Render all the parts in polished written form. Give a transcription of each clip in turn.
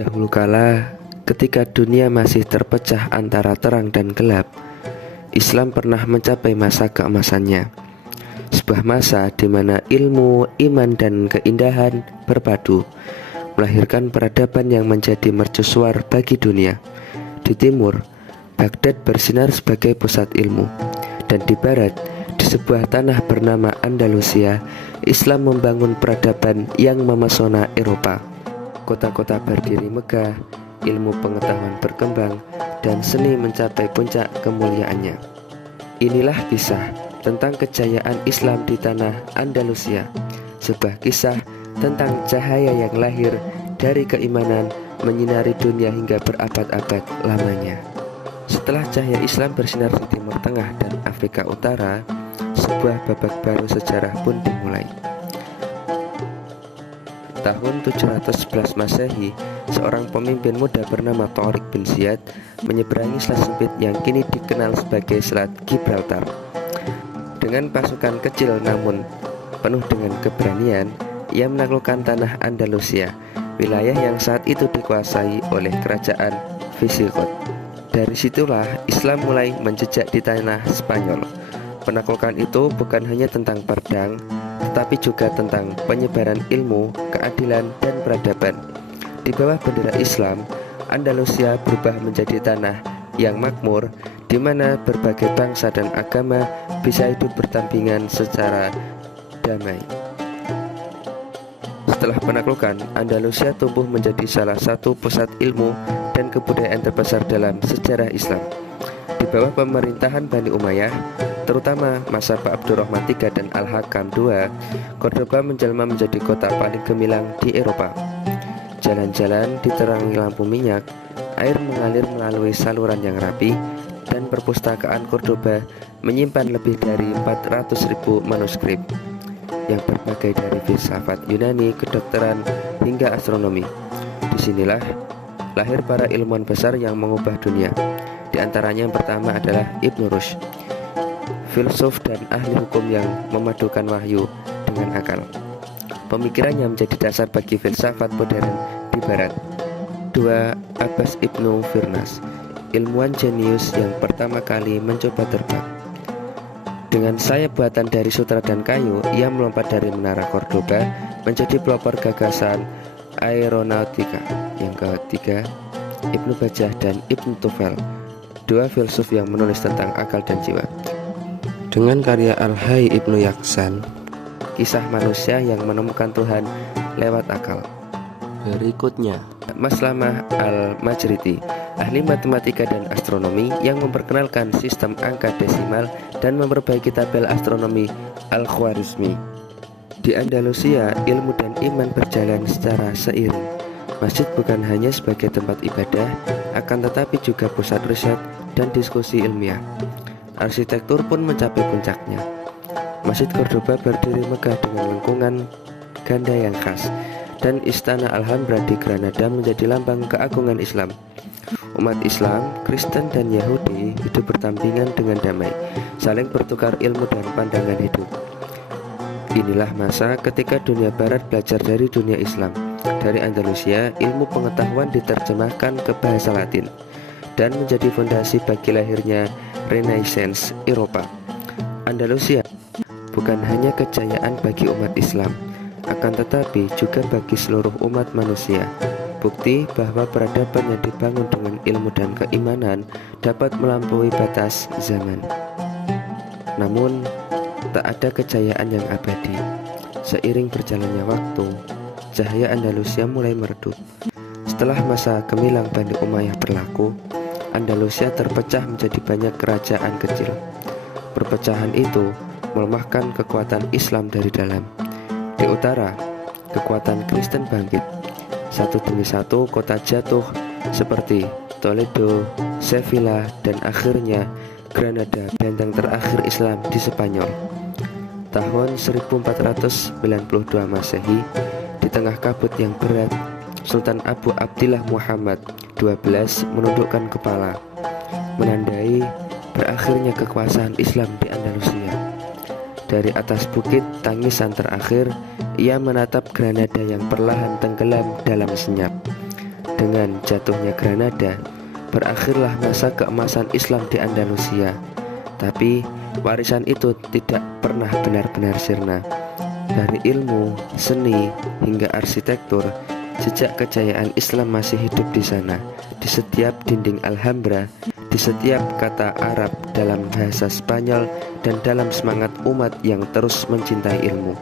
Dahulu kala, ketika dunia masih terpecah antara terang dan gelap, Islam pernah mencapai masa keemasannya. Sebuah masa di mana ilmu, iman, dan keindahan berpadu, melahirkan peradaban yang menjadi mercusuar bagi dunia. Di timur, Baghdad bersinar sebagai pusat ilmu, dan di barat, di sebuah tanah bernama Andalusia, Islam membangun peradaban yang memesona Eropa. Kota-kota berdiri megah, ilmu pengetahuan berkembang, dan seni mencapai puncak kemuliaannya. Inilah kisah tentang kejayaan Islam di tanah Andalusia, sebuah kisah tentang cahaya yang lahir dari keimanan menyinari dunia hingga berabad-abad lamanya. Setelah cahaya Islam bersinar di Timur Tengah dan Afrika Utara, sebuah babak baru sejarah pun dimulai. Tahun 711 Masehi, seorang pemimpin muda bernama Tariq bin Ziyad menyeberangi selat sempit yang kini dikenal sebagai Selat Gibraltar. Dengan pasukan kecil namun penuh dengan keberanian, ia menaklukkan tanah Andalusia, wilayah yang saat itu dikuasai oleh kerajaan Visigoth. Dari situlah Islam mulai menjejak di tanah Spanyol. Penaklukan itu bukan hanya tentang pedang, tetapi juga tentang penyebaran ilmu, keadilan, dan peradaban. Di bawah bendera Islam, Andalusia berubah menjadi tanah yang makmur, di mana berbagai bangsa dan agama bisa hidup berdampingan secara damai. Setelah penaklukan, Andalusia tumbuh menjadi salah satu pusat ilmu dan kebudayaan terbesar dalam sejarah Islam. Di bawah pemerintahan Bani Umayyah, terutama masa Pak Abdurrahman III dan Al-Hakam II, Cordoba menjelma menjadi kota paling gemilang di Eropa. Jalan-jalan diterangi lampu minyak, air mengalir melalui saluran yang rapi, dan perpustakaan Cordoba menyimpan lebih dari 400.000 manuskrip yang berbagai dari filsafat Yunani, kedokteran, hingga astronomi. Disinilah lahir para ilmuwan besar yang mengubah dunia. Di antaranya yang pertama adalah Ibn Rushd, filsuf dan ahli hukum yang memadukan wahyu dengan akal. Pemikirannya menjadi dasar bagi filsafat modern di barat. Dua, Abbas Ibnu Firnas, ilmuwan jenius yang pertama kali mencoba terbang. Dengan sayap buatan dari sutra dan kayu, ia melompat dari menara Cordoba menjadi pelopor gagasan aeronautika. Yang ketiga, Ibnu Bajjah dan Ibnu Tufel, dua filsuf yang menulis tentang akal dan jiwa. Dengan karya Al-Hayy Ibnu Yaksan, kisah manusia yang menemukan Tuhan lewat akal. Berikutnya, Maslamah Al-Majriti, ahli matematika dan astronomi yang memperkenalkan sistem angka desimal dan memperbaiki tabel astronomi Al-Khwarizmi. Di Andalusia, ilmu dan iman berjalan secara seiring. Masjid bukan hanya sebagai tempat ibadah, akan tetapi juga pusat riset dan diskusi ilmiah. Arsitektur pun mencapai puncaknya. Masjid Cordoba berdiri megah dengan lengkungan ganda yang khas, dan Istana Alhambra di Granada menjadi lambang keagungan Islam. Umat Islam, Kristen, dan Yahudi hidup berdampingan dengan damai, saling bertukar ilmu dan pandangan hidup. Inilah masa ketika dunia barat belajar dari dunia Islam. Dari Andalusia, ilmu pengetahuan diterjemahkan ke bahasa Latin dan menjadi fondasi bagi lahirnya Renaissance Eropa. Andalusia bukan hanya kejayaan bagi umat Islam, akan tetapi juga bagi seluruh umat manusia. Bukti bahwa peradaban yang dibangun dengan ilmu dan keimanan dapat melampaui batas zaman. Namun, tak ada kejayaan yang abadi. Seiring berjalannya waktu, cahaya Andalusia mulai meredup. Setelah masa gemilang Bani Umayyah berlaku, Andalusia terpecah menjadi banyak kerajaan kecil. Perpecahan itu melemahkan kekuatan Islam dari dalam. Di utara, kekuatan Kristen bangkit. Satu demi satu kota jatuh seperti Toledo, Sevilla, dan akhirnya Granada, benteng terakhir Islam di Spanyol. Tahun 1492 Masehi, di tengah kabut yang berat, Sultan Abu Abdillah Muhammad XII menundukkan kepala, menandai berakhirnya kekuasaan Islam di Andalusia. Dari atas bukit tangisan terakhir, ia menatap Granada yang perlahan tenggelam dalam senyap. Dengan jatuhnya Granada, berakhirlah masa keemasan Islam di Andalusia. Tapi warisan itu tidak pernah benar-benar sirna. Dari ilmu, seni, hingga arsitektur, jejak kejayaan Islam masih hidup di sana, di setiap dinding Alhambra, di setiap kata Arab dalam bahasa Spanyol, dan dalam semangat umat yang terus mencintai ilmu.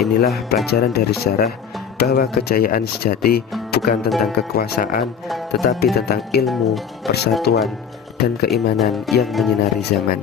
Inilah pelajaran dari sejarah bahwa kejayaan sejati bukan tentang kekuasaan, tetapi tentang ilmu, persatuan, dan keimanan yang menyinari zaman.